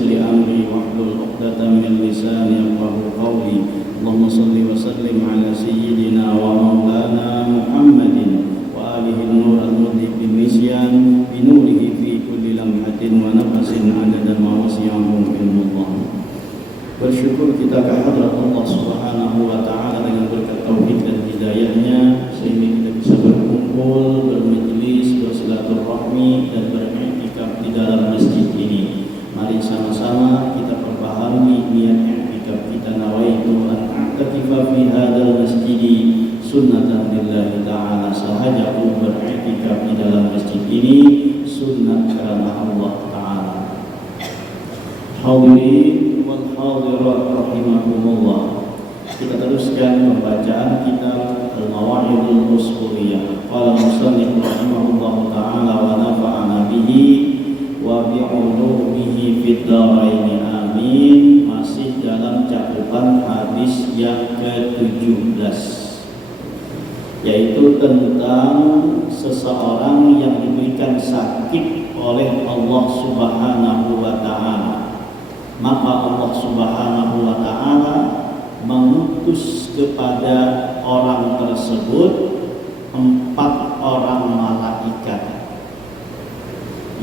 ويسر لي أمري واحلل عقدة من لساني يفقهوا قولي اللهم صل وسلم على سيدنا ومولانا محمد وآله النور المذهب بالنسيان بنوره في كل لمحة ونفس عدد ما وسعه علم الله. Bersyukur kita kehadrat Allah Subhanahu wa taala dengan berkat tauhid dan hidayahnya sehingga kita bisa berkumpul, bermajlis, bersilaturahmi dan beriktikaf di dalam masjid ini. Mari sama-sama kita perbaharui niat iktikaf kita. Nawaitu an a'takifa fi hadzal masjid sunnatan lillahi ta'ala. Sahaja aku beriktikaf di dalam masjid ini sunnat karena Allah taala. Hadirin wal hadirat rahimakumullah. Kita teruskan pembacaan kitab Al-Mawa'idul Usbuliyah. Qala musannif rahimahullah ta'ala wa nafa'ana bihi wa bi'ulumihi fid dharain amin. Masih dalam cakupan hadis yang ke-17, yaitu tentang seseorang yang diberikan sakit oleh Allah Subhanahu wa ta'ala. Maka Allah Subhanahu wa ta'ala mengutus kepada orang tersebut 4 orang malaikat.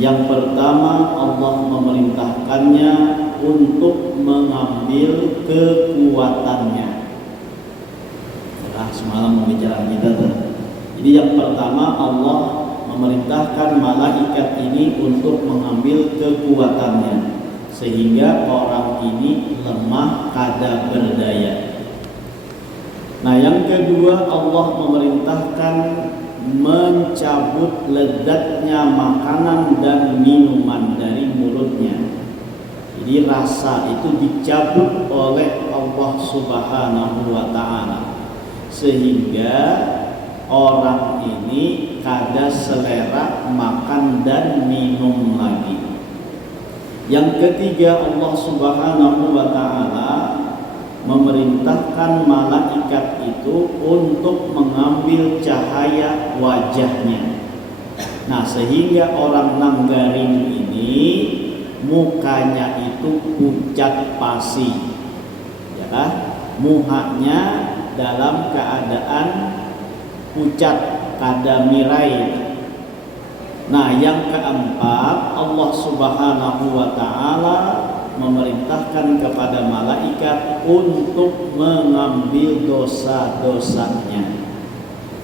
Yang pertama, Allah memerintahkannya untuk mengambil kekuatannya. Semalam pembicaraan kita tuh. Jadi yang pertama, Allah memerintahkan malaikat ini untuk mengambil kekuatannya, sehingga orang ini lemah kada berdaya. Nah, yang kedua, Allah memerintahkan mencabut lezatnya makanan dan minuman dari mulutnya. Jadi rasa itu dicabut oleh Allah Subhanahu wa ta'ala, sehingga orang ini kada selera makan dan minum lagi. Yang ketiga, Allah Subhanahu wa ta'ala memerintahkan malaikat itu untuk mengambil cahaya wajahnya. Nah, sehingga orang Nanggaring ini mukanya itu pucat pasi, ya kan? Muhanya dalam keadaan pucat kada mirai. Nah, yang keempat, Allah Subhanahu wa ta'ala memerintahkan kepada malaikat untuk mengambil dosa-dosanya.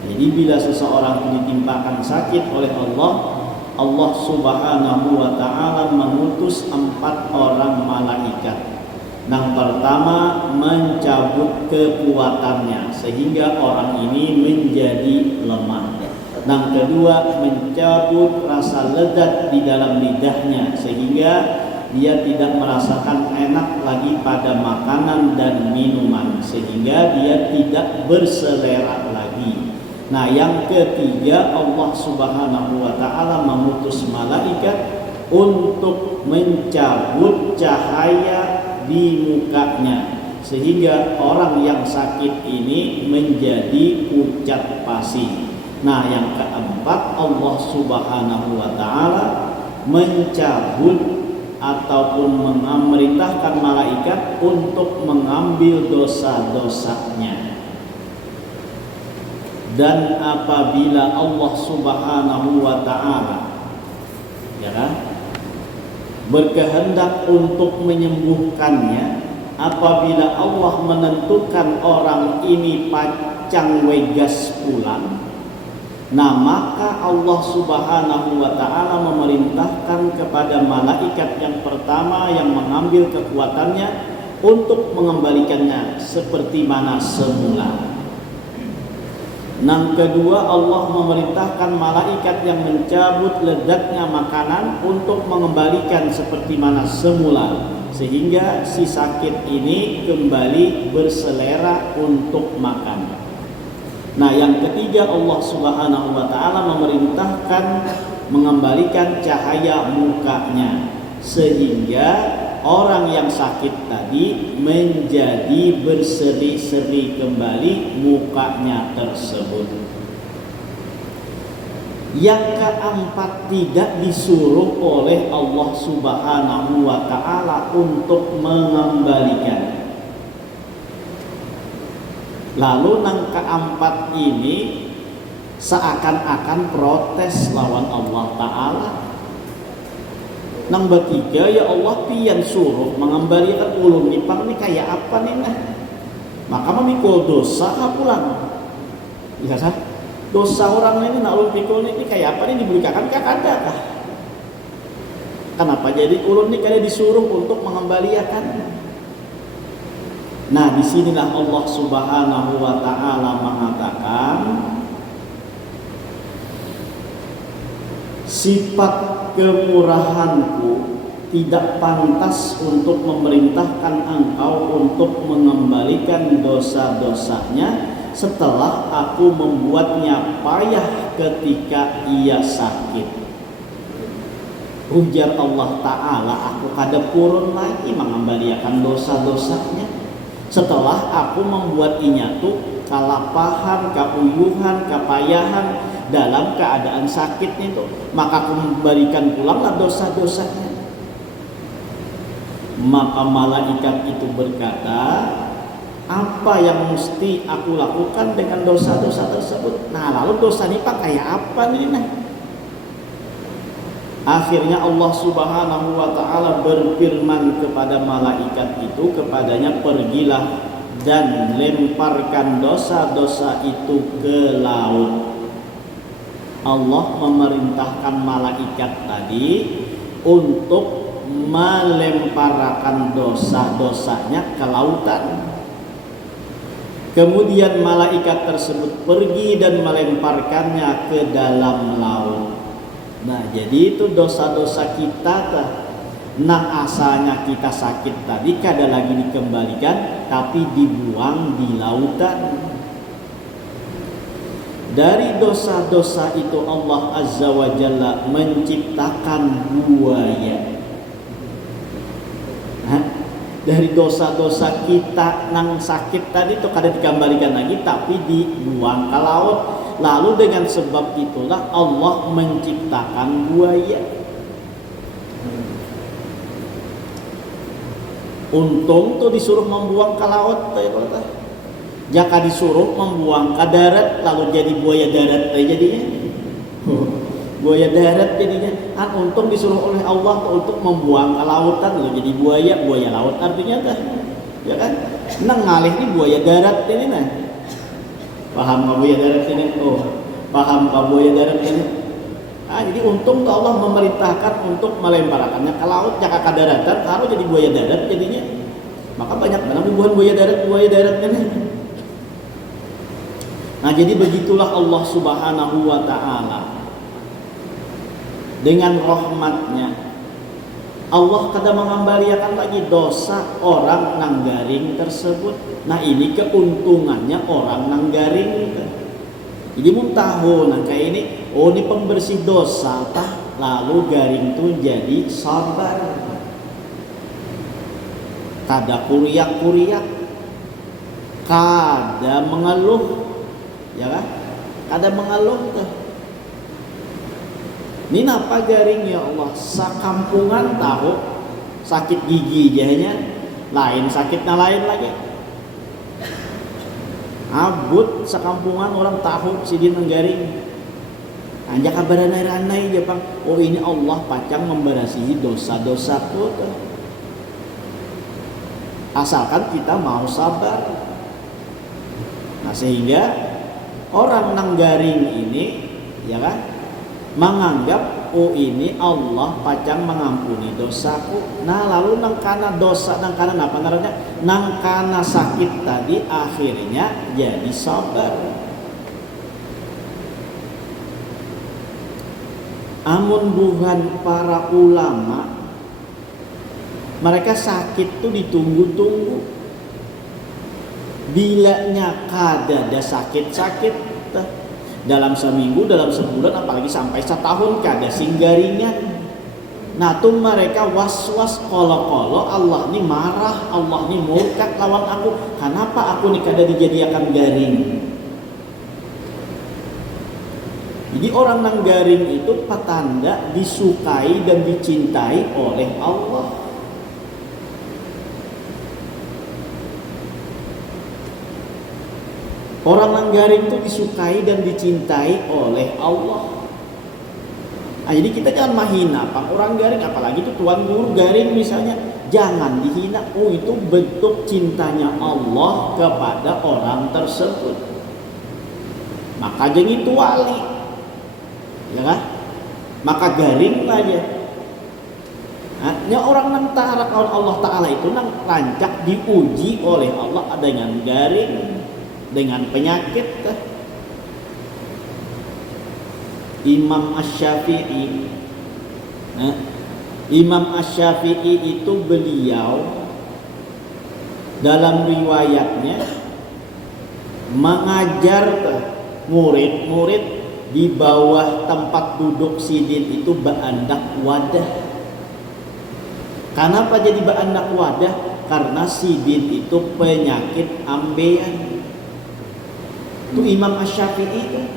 Jadi bila seseorang ditimpakan sakit oleh Allah, Allah Subhanahu wa ta'ala mengutus 4 orang malaikat. Yang pertama, mencabut kekuatannya sehingga orang ini menjadi lemah. Yang kedua, mencabut rasa lezat di dalam lidahnya sehingga dia tidak merasakan enak lagi pada makanan dan minuman, sehingga dia tidak berselera lagi. Nah, yang ketiga, Allah Subhanahu wa ta'ala mengutus malaikat untuk mencabut cahaya di mukanya sehingga orang yang sakit ini menjadi pucat pasi. Nah, yang keempat, Allah Subhanahu wa ta'ala mencabut ataupun memerintahkan malaikat untuk mengambil dosa-dosanya. Dan apabila Allah Subhanahu wa ta'ala, ya kan, berkehendak untuk menyembuhkannya, apabila Allah menentukan orang ini pacang wegas pulang, nah maka Allah Subhanahu wa ta'ala memerintahkan kepada malaikat yang pertama yang mengambil kekuatannya untuk mengembalikannya seperti mana semula. Yang kedua, Allah memerintahkan malaikat yang mencabut lezatnya makanan untuk mengembalikan seperti mana semula, sehingga si sakit ini kembali berselera untuk makan. Nah, yang ketiga, Allah Subhanahu wa ta'ala memerintahkan mengembalikan cahaya mukanya sehingga orang yang sakit tadi menjadi berseri-seri kembali mukanya tersebut. Yang keempat, tidak disuruh oleh Allah Subhanahu wa ta'ala untuk mengembalikan. Lalu yang keempat ini seakan-akan protes lawan Allah ta'ala. Yang ketiga, ya Allah pian suruh mengembalikan ulun nipang ini kayak apa nih nah? Maka memikul dosa pulang. Ya sah? Dosa orang ini nak ulun pikul ini kayak apa nih diberikan kan ada kah? Kenapa jadi ulun ini kayak disuruh untuk mengembalikan? Nah, disinilah Allah Subhanahu wa ta'ala mengatakan sifat kemurahanku tidak pantas untuk memerintahkan engkau untuk mengembalikan dosa-dosanya setelah aku membuatnya payah ketika ia sakit. Ujar Allah ta'ala, aku kada purun lagi mengembalikan dosa-dosanya setelah aku membuatnya tuh kalapahan, keuyuhan, kepayahan dalam keadaan sakitnya itu, maka aku memberikan pulanglah dosa-dosanya. Maka malaikat itu berkata, apa yang mesti aku lakukan dengan dosa-dosa tersebut? Nah, lalu dosa ini pak kayak apa nih? Nah, akhirnya Allah Subhanahu wa ta'ala berfirman kepada malaikat itu, kepadanya, pergilah dan lemparkan dosa-dosa itu ke laut. Allah memerintahkan malaikat tadi untuk melemparkan dosa-dosanya ke lautan. Kemudian malaikat tersebut pergi dan melemparkannya ke dalam laut. Nah, jadi itu dosa-dosa kita nah asalnya kita sakit tadi kada lagi dikembalikan tapi dibuang di lautan. Dari dosa-dosa itu Allah Azza wa Jalla menciptakan buaya. Dari dosa-dosa kita nang sakit tadi itu kada dikembalikan lagi tapi dibuang ke laut. Lalu dengan sebab itulah Allah menciptakan buaya. Untung tuh disuruh membuang ke laut, jika disuruh membuang ke darat lalu jadi buaya darat jadinya. Buaya darat jadinya. Untung disuruh oleh Allah untuk membuang ke lautan lalu jadi buaya laut artinya dah. Ya kan? Nang ngalih ini buaya darat ini nah. Paham ka buaya darat ini? Oh, paham ka buaya darat ini? Jadi untung tuh Allah memerintahkan untuk melemparkannya ke laut, jaka ke daratan, kalau jadi buaya darat jadinya. Maka banyak banget buaya darat ini. Nah, jadi begitulah Allah Subhanahu wa ta'ala. Dengan rahmatnya Allah kada mengembalikan lagi dosa orang nang garing tersebut. Nah, ini keuntungannya orang nang garing itu. Jadi mun tahu nang kayak ini, oh ini pembersih dosa tah, lalu garing itu jadi sabar. Kada kuriak-kuriak, kada mengeluh, ya kan? Kada mengeluh tuh. Ini apa garing ya Allah? Sakampungan tahu sakit gigi jahnya, lain sakitnya lain lagi. Abut sakampungan orang tahu si dia menggaring. Anja kabaranai-ranai Jepang. Oh ini Allah pacang memberasihi dosa-dosaku. Asalkan kita mau sabar. Nah sehingga orang nang garing ini, ya kan, menganggap oh ini Allah pacang mengampuni dosaku. Nah lalu nang kana dosa, nang kana apa namanya, nang kana sakit tadi akhirnya jadi sabar. Amun bukan para ulama, mereka sakit tuh ditunggu-tunggu. Bilanya kada ada sakit-sakit dalam seminggu, dalam sebulan, apalagi sampai setahun kada singgaringan. Nah tuh mereka was-was kolo-kolo Allah ni marah, Allah ni murka lawan aku. Kenapa aku ni kada dijadikan garing? Jadi Jadi orang nang garing itu petanda disukai dan dicintai oleh Allah. Orang nang garing itu disukai dan dicintai oleh Allah. Nah, jadi kita jangan mahina Pak orang garing, apalagi itu tuan guru garing misalnya, jangan dihina. Oh, itu bentuk cintanya Allah kepada orang tersebut. Maka jangan itu wali, ya kan? Maka garing aja. Nah, orang nang tarak Allah Ta'ala itu nang rancak diuji oleh Allah dengan garing, dengan penyakit. Imam Asy-Syafi'i, Imam Asy-Syafi'i itu beliau dalam riwayatnya mengajar murid-murid di bawah tempat duduk sidin itu ba'andak wadah. Kenapa jadi ba'andak wadah? Karena sidin itu penyakit ambeien. Itu Imam Asy-Syafi'i kan.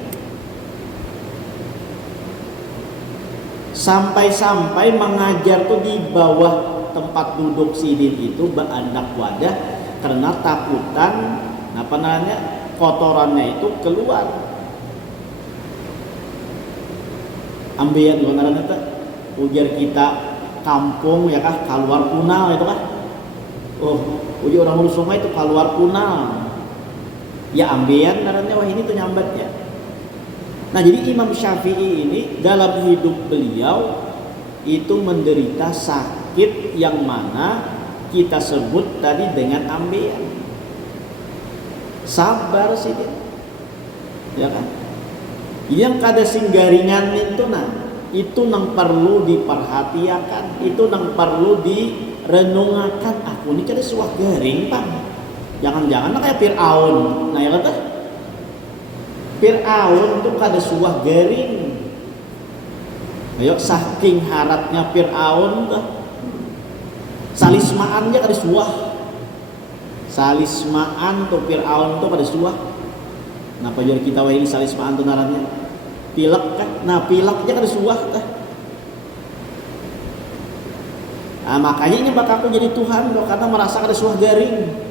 Sampai-sampai mengajar tuh di bawah tempat duduk sidin itu ba'andak wadah karena takutan apa namanya kotorannya itu keluar. Ambeien ngonaran eta ujar kita kampung ya kah keluar kunal itu kan. Oh, ujar orang Hulu Sungai itu keluar kunal. Ya ambeien ngarannya wah ini tuh nyambatnya. Nah, jadi Imam Syafi'i ini dalam hidup beliau itu menderita sakit yang mana kita sebut tadi dengan ambeien. Sabar sih dia, ya kan? Yang kada singgaringan itu nang perlu diperhatikan, itu nang perlu direnungakan. Aku ini kada suah garing Pak. Jangan-jangan kayak Fir'aun. Nah ya kata Fir'aun tuh kada suah garing. Ayo saking haratnya Fir'aun tuh salismaannya kada suah. Salismaan tuh Fir'aun tuh kada suah. Napa jadi kita ini salismaan tuh narannya? Pilek kan? Nah pileknya kada suah tah. Nah, makanya ini bakal aku jadi Tuhan loh, karena merasa kada suah garing.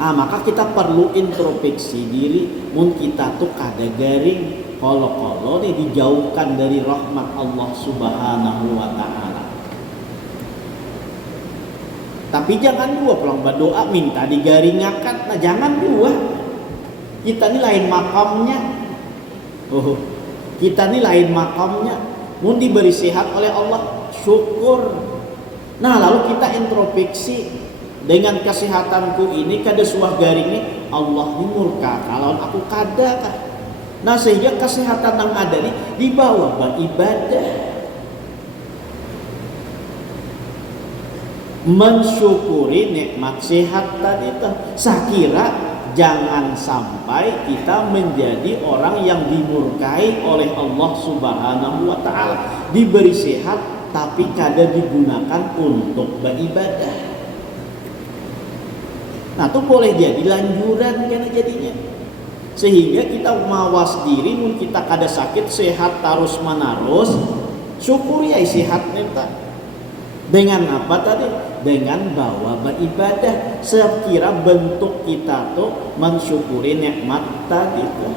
Maka kita perlu introspeksi diri, mun kita tuh kada garing, kolo-kolo nih dijauhkan dari rahmat Allah Subhanahu wa Ta'ala. Tapi jangan dua pulang berdoa minta digaringakan. Nah jangan dua. Kita ini lain makamnya. Oh, kita ini lain makamnya. Mun diberi sehat oleh Allah, syukur. Nah lalu kita introspeksi. Dengan kesehatanku ini kada suah garing ini Allah ini murka kalau aku kada kah. Nah sehingga kesehatan yang ada nih dibawa beribadah, mensyukuri nikmat sehat tadi itu. Saya kira jangan sampai kita menjadi orang yang dimurkai oleh Allah Subhanahu wa Ta'ala, diberi sehat tapi kada digunakan untuk beribadah. Nah itu boleh jadi lanjuran kan jadinya. Sehingga kita mawas diri, mun kita kada sakit sehat terus menerus, syukuri ya sehat neta. Dengan apa tadi? Dengan bawa beribadah. Sekira bentuk kita tuh mensyukuri nikmat tadi tuh.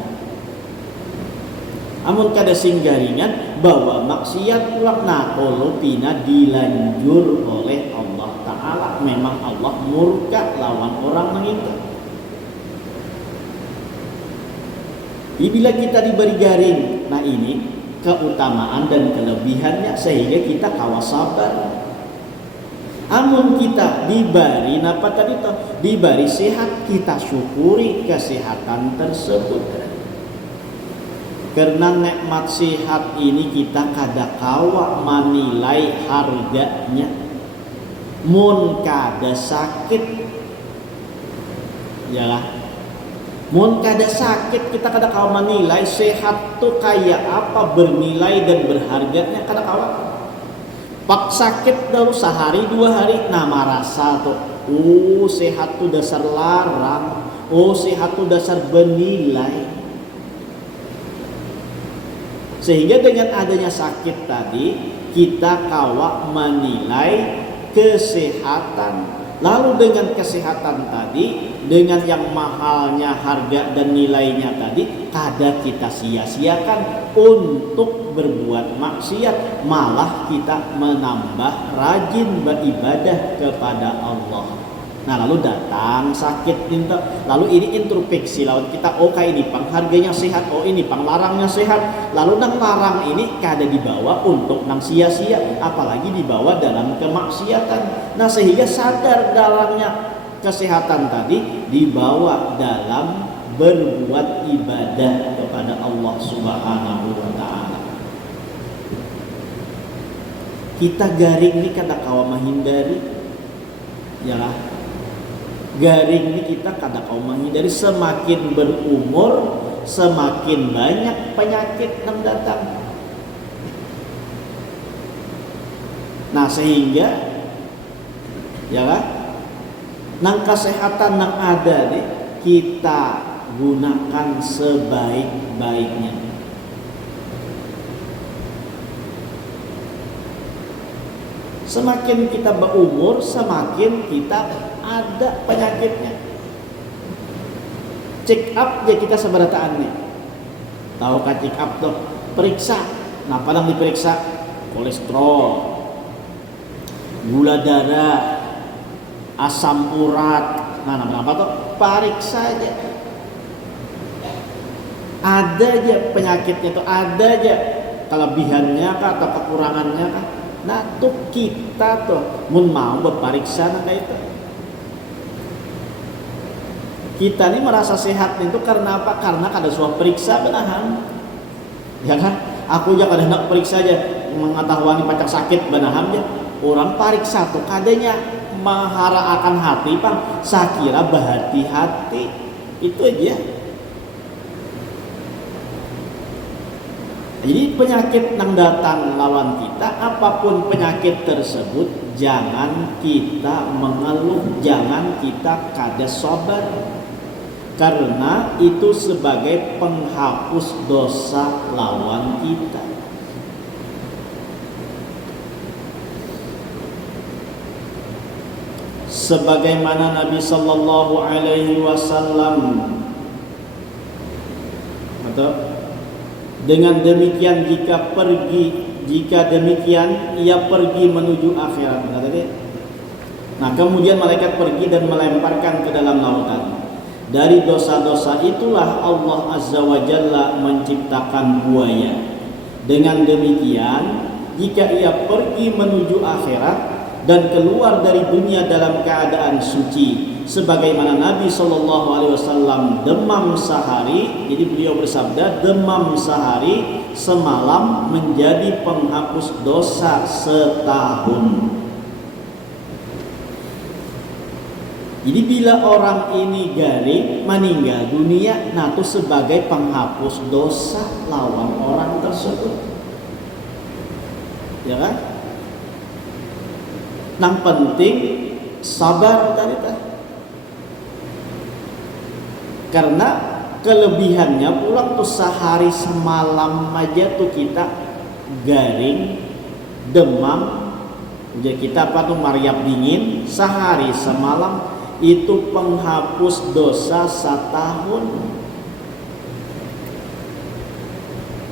Amun kada singgaringan bawa maksiat pula. Nah kalau pina dilanjur oleh Allah Ta'ala, memang Allah murka lawan orang nang itu. Bila kita diberi garing, nah ini keutamaan dan kelebihannya sehingga kita kawas sabar. Amun kita diberi apa tadi tuh? Diberi sehat, kita syukuri kesehatan tersebut. Karena nikmat sehat ini kita kada kawa menilai harganya. Mun kada sakit, ya lah. Mun kada sakit kita kada kawa menilai sehat tuh kayak apa, bernilai dan berharganya kada kawa. Pak sakit dulu sehari dua hari, nah merasa tuh, sehat tuh dasar larang, sehat tuh dasar bernilai. Sehingga dengan adanya sakit tadi, kita kawa menilai kesehatan. Lalu dengan kesehatan tadi, dengan yang mahalnya harga dan nilainya tadi, kada kita sia-siakan untuk berbuat maksiat, malah kita menambah rajin beribadah kepada Allah. Nah, lalu datang sakit minta, lalu ini introspeksi lawan kita, oh kayak ini pang harganya sehat, oh ini pang larangnya sehat. Lalu nang larang ini kada dibawa untuk nang sia-sia, apalagi dibawa dalam kemaksiatan. Nah, sehingga sadar dalamnya kesehatan tadi dibawa dalam berbuat ibadah kepada Allah Subhanahu wa taala. Kita garing ini kada kawa menghindari, ya lah. Garing ini kita kada kawa menghindari. Semakin berumur, semakin banyak penyakit yang datang. Nah, sehingga ya kan, nang kesehatan nang ada nih kita gunakan sebaik-baiknya. Semakin kita berumur, semakin kita ada penyakitnya. Check up ya kita seberataan nih. Tahukah check up tuh? Periksa. Nah, padang diperiksa kolesterol, gula darah, asam urat. Nah, apa tuh? Periksa aja. Ada aja penyakitnya tuh, ada aja kelebihannya kah atau kekurangannya kah. Nah, tuh kita tuh mun mau berperiksa nah kayak itu. Kita ini merasa sehat itu karena apa? Karena kada suah periksa benahan. Ya kan? Aku aja kada nak periksa aja mengetahui pacak sakit benahan aja. Orang periksa tuh kadanya mahara akan hati pang sakira berhati-hati. Itu aja. Jadi penyakit yang datang lawan kita, apapun penyakit tersebut, jangan kita mengeluh, jangan kita kada sabar. Karena itu sebagai penghapus dosa lawan kita. Sebagaimana Nabi sallallahu alaihi wasallam atau dengan demikian jika demikian ia pergi menuju akhirat. Nah, kemudian malaikat pergi dan melemparkan ke dalam lautan. Dari dosa-dosa itulah Allah Azza wa Jalla menciptakan buaya. Dengan demikian, jika ia pergi menuju akhirat dan keluar dari dunia dalam keadaan suci, sebagaimana Nabi SAW demam sehari, jadi beliau bersabda, demam sehari semalam menjadi penghapus dosa setahun. Jadi bila orang ini garing meninggal dunia, nah itu sebagai penghapus dosa lawan orang tersebut. Ya kan? Yang penting sabar tadi. Karena kelebihannya pulang tuh sehari semalam aja tuh kita garing, demam, jadi kita apa tuh mariap dingin sehari semalam. Itu penghapus dosa setahun.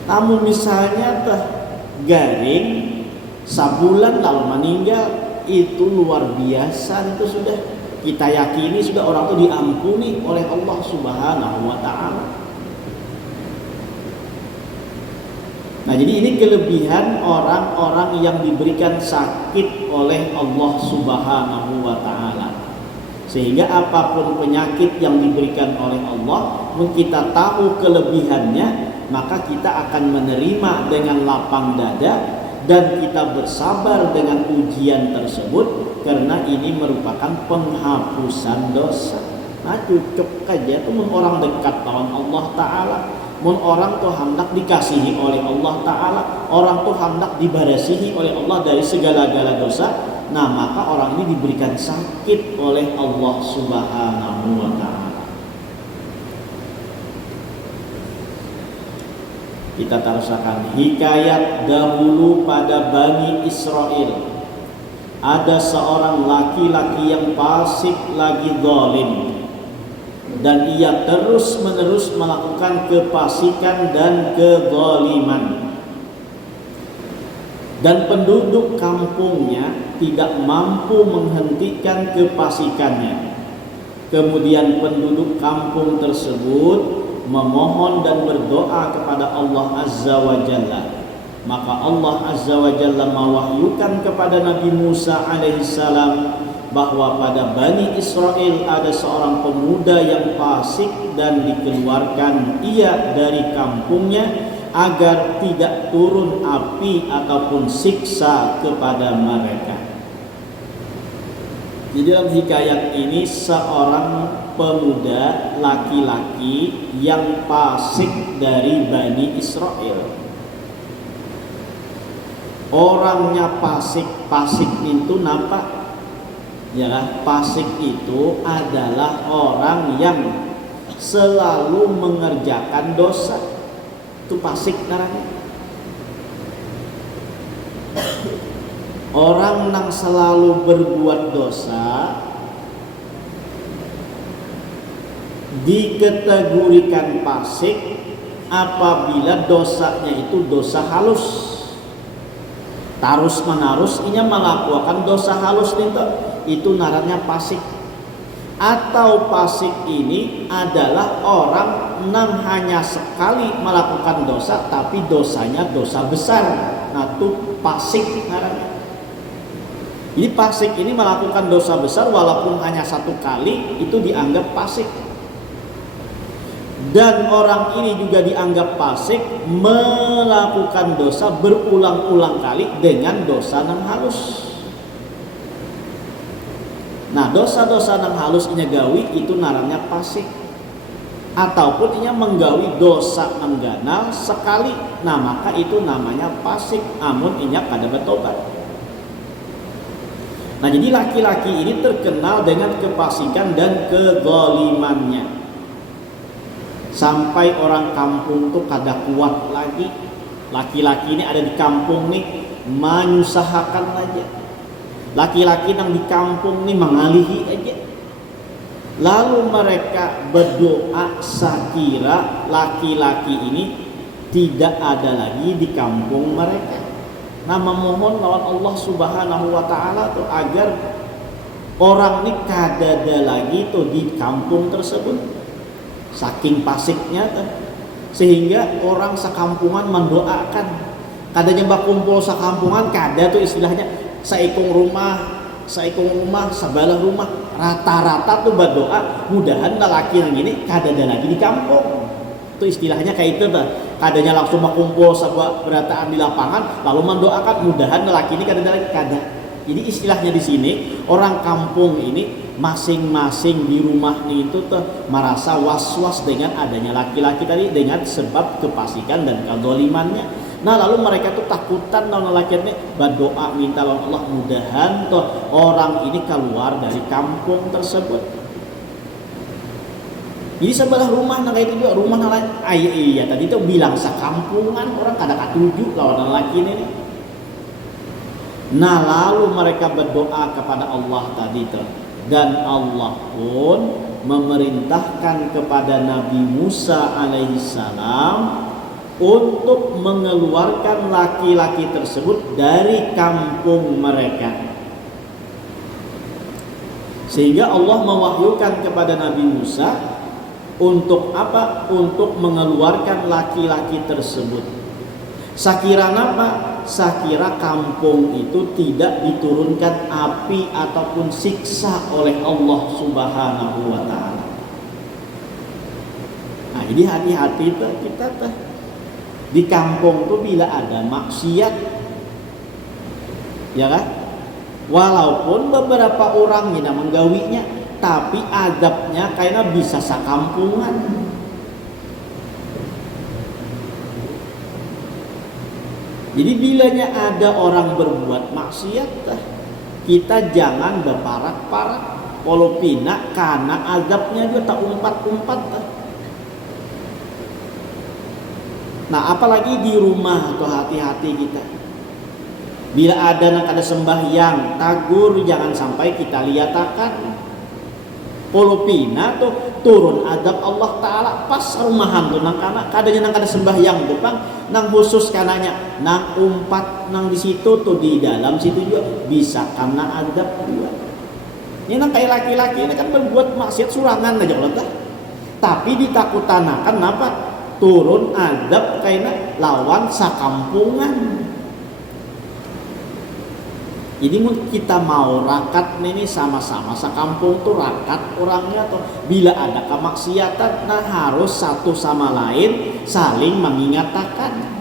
Namun misalnya teh garing sabulan lalu meninggal, itu luar biasa. Itu sudah kita yakini sudah orang itu diampuni oleh Allah Subhanahu wa taala. Nah, jadi ini kelebihan orang-orang yang diberikan sakit oleh Allah Subhanahu wa taala. Sehingga apapun penyakit yang diberikan oleh Allah, kita tahu kelebihannya, maka kita akan menerima dengan lapang dada dan kita bersabar dengan ujian tersebut, karena ini merupakan penghapusan dosa. Nah, cocok aja tuh orang dekat lawan Allah Ta'ala, orang tuh hendak dikasihi oleh Allah Ta'ala, orang tuh hendak dibarasihi oleh Allah dari segala-gala dosa. Nah, maka orang ini diberikan sakit oleh Allah Subhanahu wa taala. Kita terusakan hikayat dahulu pada Bani Israel. Ada seorang laki-laki yang fasik lagi zalim, dan ia terus-menerus melakukan kefasikan dan kezaliman. Dan penduduk kampungnya tidak mampu menghentikan kefasikannya. Kemudian penduduk kampung tersebut memohon dan berdoa kepada Allah Azza wa Jalla. Maka Allah Azza wa Jalla mewahyukan kepada Nabi Musa alaihissalam bahwa pada Bani Israel ada seorang pemuda yang fasik dan dikeluarkan ia dari kampungnya agar tidak turun api ataupun siksa kepada mereka. Di dalam hikayat ini seorang pemuda laki-laki yang fasik dari Bani Israel. Orangnya fasik itu nampak. Ya, fasik itu adalah orang yang selalu mengerjakan dosa. Itu fasik namanya. Orang yang selalu berbuat dosa dikategorikan fasik apabila dosanya itu dosa halus. Terus menerus ia melakukan dosa halus itu namanya fasik. Atau fasik ini adalah orang yang hanya sekali melakukan dosa tapi dosanya dosa besar. Nah, itu fasik namanya. Jadi fasik ini melakukan dosa besar walaupun hanya satu kali itu dianggap fasik. Dan orang ini juga dianggap fasik melakukan dosa berulang-ulang kali dengan dosa yang halus. Nah, dosa-dosa yang halus inya gawi itu namanya fasik. Ataupun inya menggawi dosa mengganal sekali, nah maka itu namanya fasik. Amun inya kada bertobat. Nah, jadi laki-laki ini terkenal dengan kefasikan dan kezalimannya. Sampai orang kampung tuh kada kuat lagi. Laki-laki ini ada di kampung nih menyusahakan aja. Laki-laki yang di kampung nih mengalihi aja. Lalu mereka berdoa sekira laki-laki ini tidak ada lagi di kampung mereka. Nah, memohon lawan Allah Subhanahu wa taala tuh agar orang ini kada ada lagi tuh di kampung tersebut. Saking pasiknya tuh. Sehingga orang sekampungan mendoakan. Kadanya bakumpul sekampungan kada tuh istilahnya saikung rumah, sebelah rumah. Rata-rata tuh berdoa mudahan lelaki yang ini kada ada lagi di kampung. Itu istilahnya kayak itu tuh. Kadanya langsung berkumpul sebuah berataan di lapangan lalu mendoakan mudahan lelaki ini kada ada lagi, kada. Jadi istilahnya di sini orang kampung ini masing-masing di rumah itu tuh merasa was-was dengan adanya laki-laki tadi dengan sebab kefasikan dan kezalimannya. Nah, lalu mereka tuh takutan lawan lelaki ini berdoa minta lawan Allah mudahan tuh orang ini keluar dari kampung tersebut. Jadi sebelah rumah nah kayak itu juga rumah lain. Iya tadi tuh bilang sekampungan orang kada katuju lawan lelaki ini. Nah, lalu mereka berdoa kepada Allah tadi tuh. Dan Allah pun memerintahkan kepada Nabi Musa alaihissalam untuk mengeluarkan laki-laki tersebut dari kampung mereka. Sehingga Allah mewahyukan kepada Nabi Musa untuk apa? Untuk mengeluarkan laki-laki tersebut. Sakira apa? Sakira kampung itu tidak diturunkan api ataupun siksa oleh Allah Subhanahu wa taala. Nah, ini hati-hati tuh kita tuh. Di kampung tuh bila ada maksiat, ya kan? Walaupun beberapa orang yang menggawinya, tapi adabnya kayaknya bisa sakampungan. Jadi bilanya ada orang berbuat maksiat, kita jangan berparak-parak. Kalau pinak karena azabnya juga tak umpat-umpat. Nah, apalagi di rumah tuh hati-hati kita. Bila ada sembahyang, tagur jangan sampai kita liatakan. Polopina tuh turun adab Allah Ta'ala pas rumahan tuh nang kadanya kada sembahyang tuh pang nang khusus kananya nang umpat nang di situ tuh di dalam situ juga bisa karena adab juga. Ini nang kayak laki-laki ini kan berbuat maksiat surangan aja kalau tah. Tapi ditakutanakan apa? Turun adab kayak lawan sakampungan. Jadi kita mau rakat ini sama-sama sekampung tuh rakat orangnya tuh bila ada kemaksiatan nah harus satu sama lain saling mengingatkan.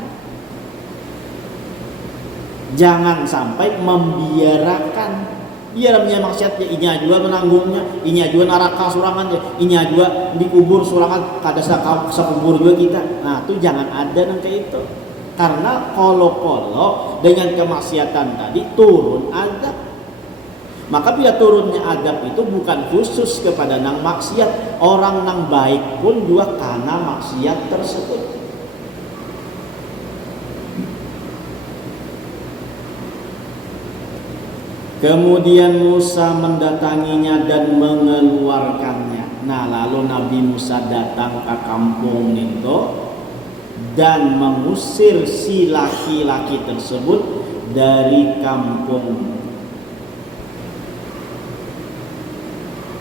Jangan sampai membiarkan biarnya maksiatnya inya juga menanggungnya, inya juga naraka surangan, inya juga dikubur surangan kada sakubur juga kita. Nah, itu jangan ada nang kayak itu. Karena kalau dengan kemaksiatan tadi turun adab. Maka bila turunnya adab itu bukan khusus kepada nang maksiat, orang nang baik pun juga karena maksiat tersebut. Kemudian Musa mendatanginya dan mengeluarkannya. Nah, lalu Nabi Musa datang ke kampung itu dan mengusir si laki-laki tersebut dari kampung.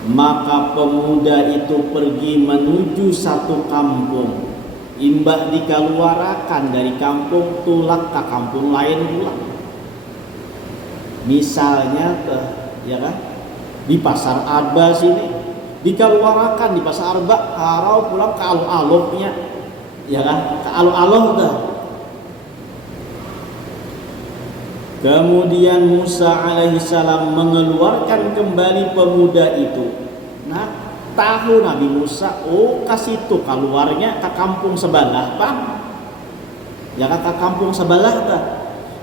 Maka pemuda itu pergi menuju satu kampung. Imbah dikeluarkan dari kampung tulak ke kampung lain pula. Misalnya ya kan di pasar Arba sini dikeluarkan di pasar Arba harau pulang ke alun-alunnya. Ya kan, ke alun-alun dah. Kemudian Musa alaihissalam mengeluarkan kembali pemuda itu. Nah, tahu Nabi Musa, kasih itu keluarnya ke kampung sebelah, Pak. Ya kan, ke kampung sebelah dah.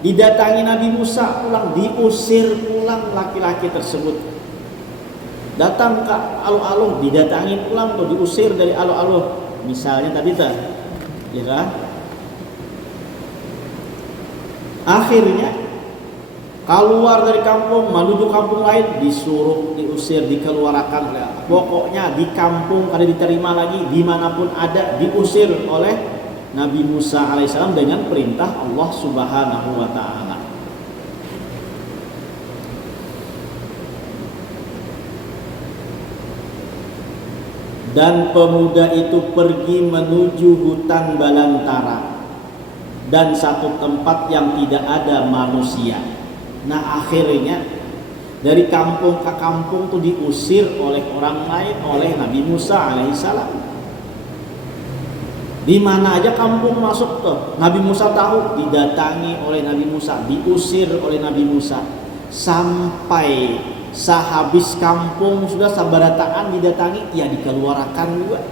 Didatangi Nabi Musa pulang, diusir pulang laki-laki tersebut. Datang ke alun-alun, didatangi pulang tuh, diusir dari alun-alun. Misalnya tadi dah. Ya kan? Akhirnya keluar dari kampung menuju kampung lain disuruh diusir dikeluarkan. Pokoknya di kampung kada diterima lagi dimanapun ada diusir oleh Nabi Musa alaihissalam dengan perintah Allah Subhanahu wa ta'ala. Dan pemuda itu pergi menuju hutan belantara dan satu tempat yang tidak ada manusia. Nah, akhirnya dari kampung ke kampung itu diusir oleh orang lain, oleh Nabi Musa alaihissalam. Di mana aja kampung masuk tuh, Nabi Musa tahu, didatangi oleh Nabi Musa, diusir oleh Nabi Musa sampai sehabis kampung sudah sabarataan didatangi, ya dikeluarkan juga.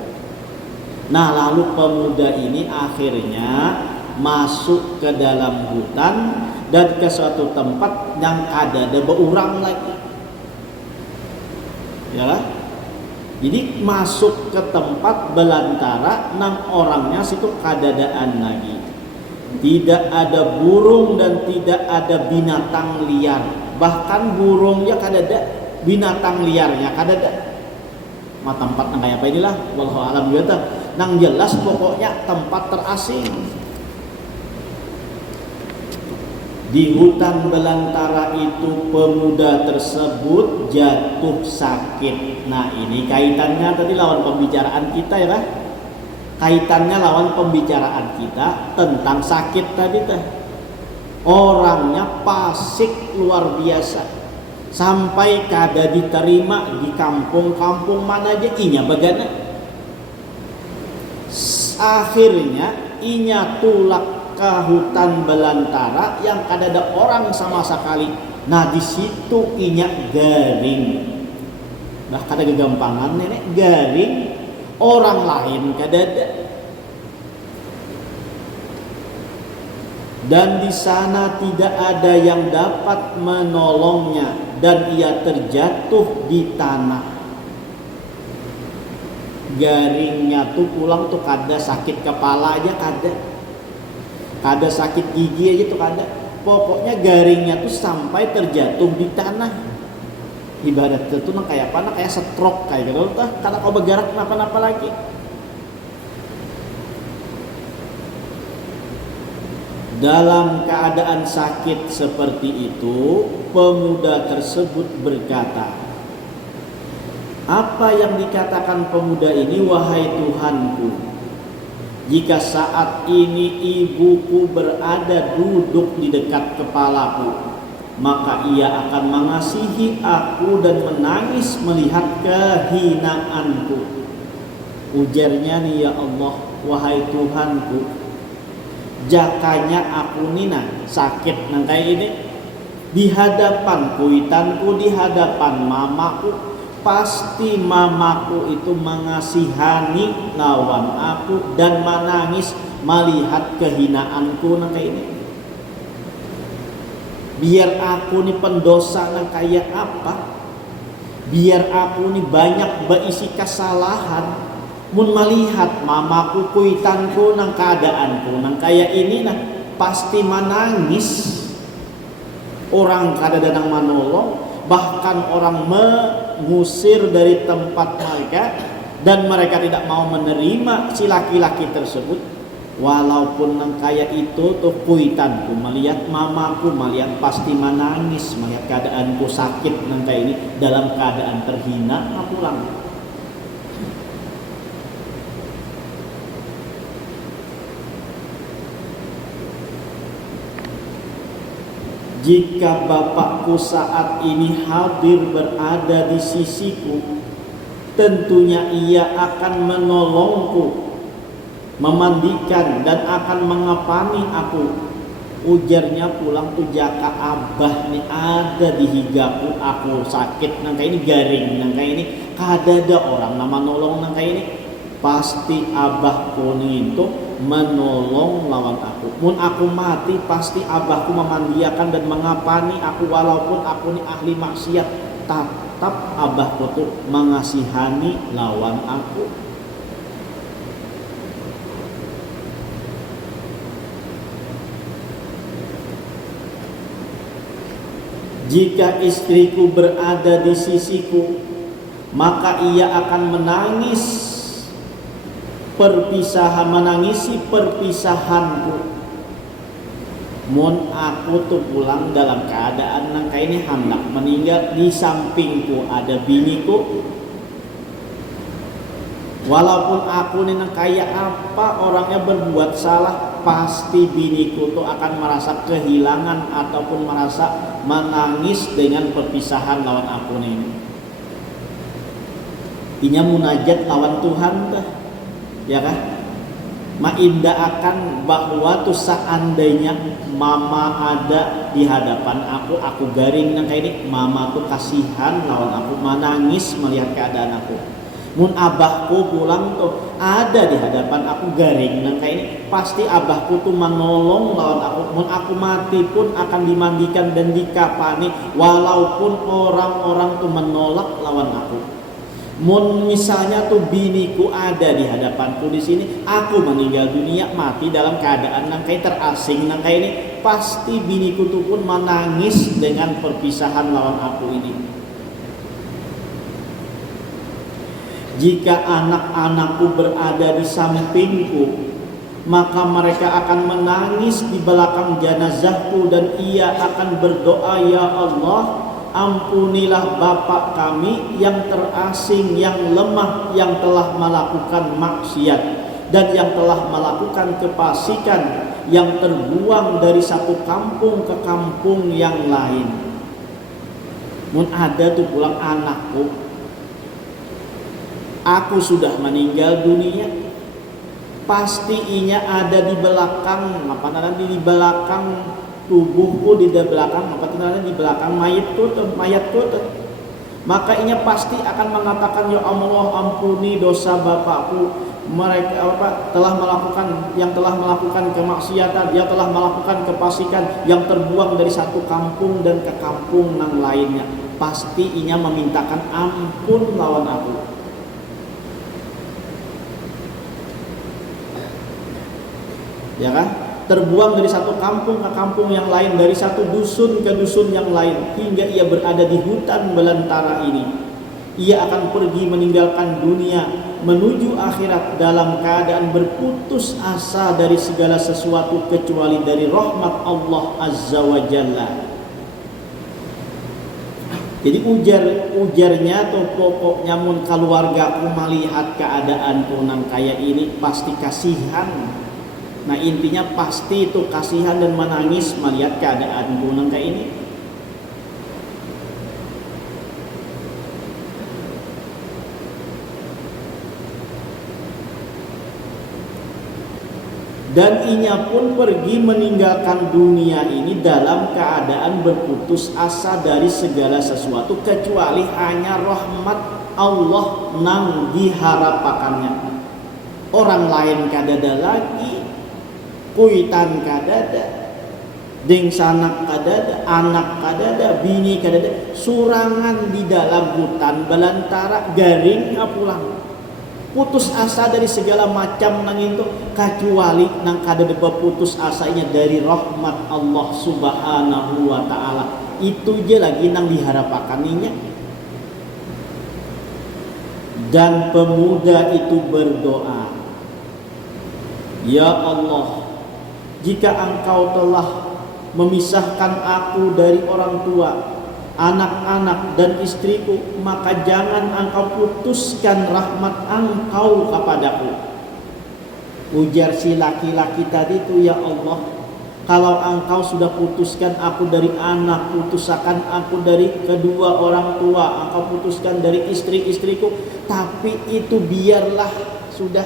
Nah, lalu pemuda ini akhirnya masuk ke dalam hutan dan ke suatu tempat yang ada beurang lagi. Ya kan? Jadi masuk ke tempat belantara nang orangnya situ kadadaan lagi. Tidak ada burung dan tidak ada binatang liar. Bahkan burungnya kadada, binatang liarnya kadada. Mah tempat nang kayak apa inilah, wallahu alam juga nang jelas pokoknya tempat terasing. Di hutan belantara itu pemuda tersebut jatuh sakit. Nah, ini kaitannya tadi lawan pembicaraan kita ya kan? Kaitannya lawan pembicaraan kita tentang sakit tadi teh. Orangnya fasik luar biasa. Sampai kada diterima di kampung-kampung mana aja inya bagana. Akhirnya inya tulak ke hutan belantara yang kada ada orang sama sekali. Nah, di situ inya garing. Nah, kada kegampangan nenek garing, orang lain kada ada. Dan di sana tidak ada yang dapat menolongnya dan ia terjatuh di tanah. Garingnya tuh pulang tuh kada sakit kepala aja kada. Kada sakit gigi aja tuh kada. Pokoknya garingnya tuh sampai terjatuh di tanah. Ibarat itu tuh kayak apa? Kayak stroke kayak gitu. Kalau kau bergerak kenapa-napa lagi. Dalam keadaan sakit seperti itu, pemuda tersebut berkata, apa yang dikatakan pemuda ini, wahai Tuhanku, jika saat ini ibuku berada duduk di dekat kepalaku, maka ia akan mengasihi aku dan menangis melihat kehinaanku. Ujarnya nih, ya Allah, wahai Tuhanku, jakanya aku nina sakit nang kayak ini di hadapan kuitanku, di hadapan mamaku, pasti mamaku itu mengasihani lawan aku dan menangis melihat kehinaanku nang kayak ini. Biar aku nih pendosa nang kayak apa, biar aku nih banyak berisi kesalahan, mun melihat mamaku kuitanku nang keadaanku nang kayak ini nah pasti menangis. Orang kada danang manolong, bahkan orang mengusir dari tempat mereka dan mereka tidak mau menerima si laki-laki tersebut. Walaupun nang kayak itu tuh kuitanku melihat mamaku, melihat pasti menangis melihat keadaanku sakit nang kayak ini dalam keadaan terhina pulang. Jika bapakku saat ini hadir berada di sisiku, tentunya ia akan menolongku, memandikan dan akan mengapani aku. Ujarnya pulang tuh, jaka abah nih ada di higaku, aku sakit nang kayak ini, garing nang kayak ini, kada ada orang nama nolong nang kayak ini, pasti abahku nih itu menolong lawan aku. Mun aku mati pasti abahku memandiakan dan mengapani aku, walaupun aku nih ahli maksiat, tetap abahku tuh mengasihani lawan aku. Jika istriku berada di sisiku, maka ia akan menangis perpisahan, menangisi perpisahanku. Mun aku tuh pulang dalam keadaan nang kayak ini hendak meninggal, di sampingku ada biniku, walaupun aku nih nang kayak apa orangnya berbuat salah, pasti biniku tuh akan merasa kehilangan ataupun merasa menangis dengan perpisahan lawan aku nih. Inya munajat lawan Tuhan dah, ya kan? Maindaakan bahwa tuh seandainya mama ada di hadapan aku garing nang kayak ini, mama tuh kasihan lawan aku, menangis melihat keadaan aku. Mun abahku pulang tuh ada di hadapan aku garing nang kayak ini, pasti abahku tuh menolong lawan aku. Mun aku mati pun akan dimandikan dan dikapani, walaupun orang-orang tuh menolak lawan aku. Mun misalnya tuh biniku ada di hadapanku di sini, aku meninggal dunia, mati dalam keadaan nang kayak terasing nang kayak ini, pasti biniku tuh pun menangis dengan perpisahan lawan aku ini. Jika anak-anakku berada di sampingku, maka mereka akan menangis di belakang jenazahku dan ia akan berdoa, ya Allah, ampunilah bapak kami yang terasing, yang lemah, yang telah melakukan maksiat dan yang telah melakukan kefasikan, yang terbuang dari satu kampung ke kampung yang lain. Mun ada tuh pulang anakku, aku sudah meninggal dunia, pasti inya ada di belakang, apa namanya, di belakang tubuhku, di belakang apa namanya, di belakang mayatku tuh. Maka inya pasti akan mengatakan, ya Allah, ampuni dosa bapakku, mereka telah melakukan, yang telah melakukan kemaksiatan, yang telah melakukan kefasikan, yang terbuang dari satu kampung dan ke kampung yang lainnya. Pasti inya memintakan ampun lawan aku. Ya kan? terbuang dari satu kampung ke kampung yang lain, dari satu dusun ke dusun yang lain, hingga ia berada di hutan belantara ini. Ia akan pergi meninggalkan dunia menuju akhirat dalam keadaan berputus asa dari segala sesuatu kecuali dari rahmat Allah Azza wa Jalla. Jadi ujarnya atau pokoknya mun keluarga aku melihat keadaan kunang kayak ini pasti kasihan. Nah intinya pasti itu kasihan dan menangis melihat keadaan kunang kayak ini. Dan inya pun pergi meninggalkan dunia ini dalam keadaan berputus asa dari segala sesuatu kecuali hanya rahmat Allah nang diharapakannya. Orang lain kadada lagi, kuitan kadada, ding sanak kadada, anak kadada, bini kadada, surangan di dalam hutan belantara garing pulang. Putus asa dari segala macam nang itu kecuali nang kada putus asanya dari rahmat Allah Subhanahu wa taala. Itu je lagi nang diharapkannya. Dan pemuda itu berdoa, ya Allah, jika Engkau telah memisahkan aku dari orang tua, anak-anak dan istriku, maka jangan Engkau putuskan rahmat Engkau kepadaku. Ujar si laki-laki tadi itu, ya Allah, kalau Engkau sudah putuskan aku dari anak, putuskan aku dari kedua orang tua, Engkau putuskan dari istri-istriku, tapi itu biarlah sudah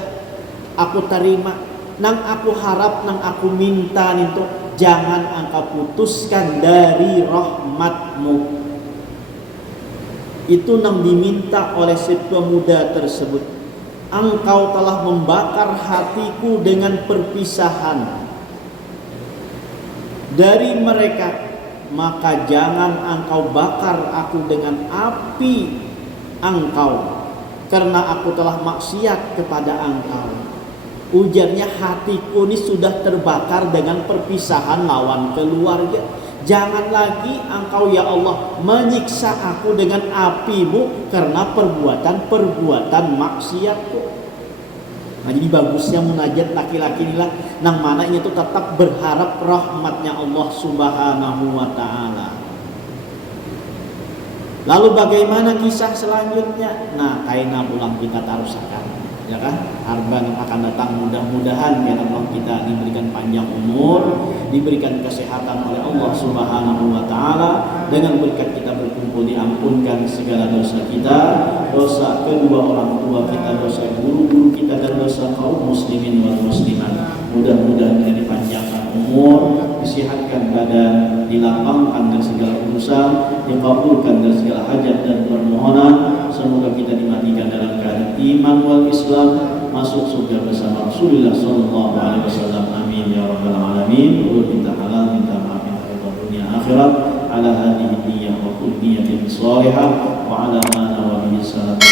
aku terima. Nang aku harap, nang aku minta itu, jangan Engkau putuskan dari rahmat-Mu. Itu yang diminta oleh si pemuda tersebut. Engkau telah membakar hatiku dengan perpisahan dari mereka, maka jangan Engkau bakar aku dengan api Engkau, karena aku telah maksiat kepada Engkau. Ujarnya, hatiku ini sudah terbakar dengan perpisahan lawan keluarga. Jangan lagi Engkau ya Allah menyiksa aku dengan api-Mu karena perbuatan maksiatku. Nah jadi bagusnya munajat laki-laki inilah nang mana ini tuh tetap berharap rahmatnya Allah Subhanahu wa ta'ala. Lalu bagaimana kisah selanjutnya? Nah kaina pulang kita tarusakan, ya kan? Harga yang akan datang mudah-mudahan ya Allah kita diberikan panjang umur, diberikan kesehatan oleh Allah Subhanahu wa taala, dengan berkat kita berkumpul diampunkan segala dosa kita, dosa kedua orang tua kita, dosa guru-guru kita, dan dosa kaum muslimin wal muslimat. Mudah-mudahan kita dipanjangkan umur, disehatkan badan, dilapangkan dari segala urusan, dikabulkan dari segala hajat dan permohonan. Semoga kita dimatikan dalam keadaan iman wal Islam, masuk surga bersama Rasulullah sallallahu alaihi wasallam. Amin ya rabbal alamin. Minta halal, minta maaf, minta ridha dunia akhirat. Ala hadhihi niyyah wa kulli niyyatin shalihah wa ala ma nawa bihi salatu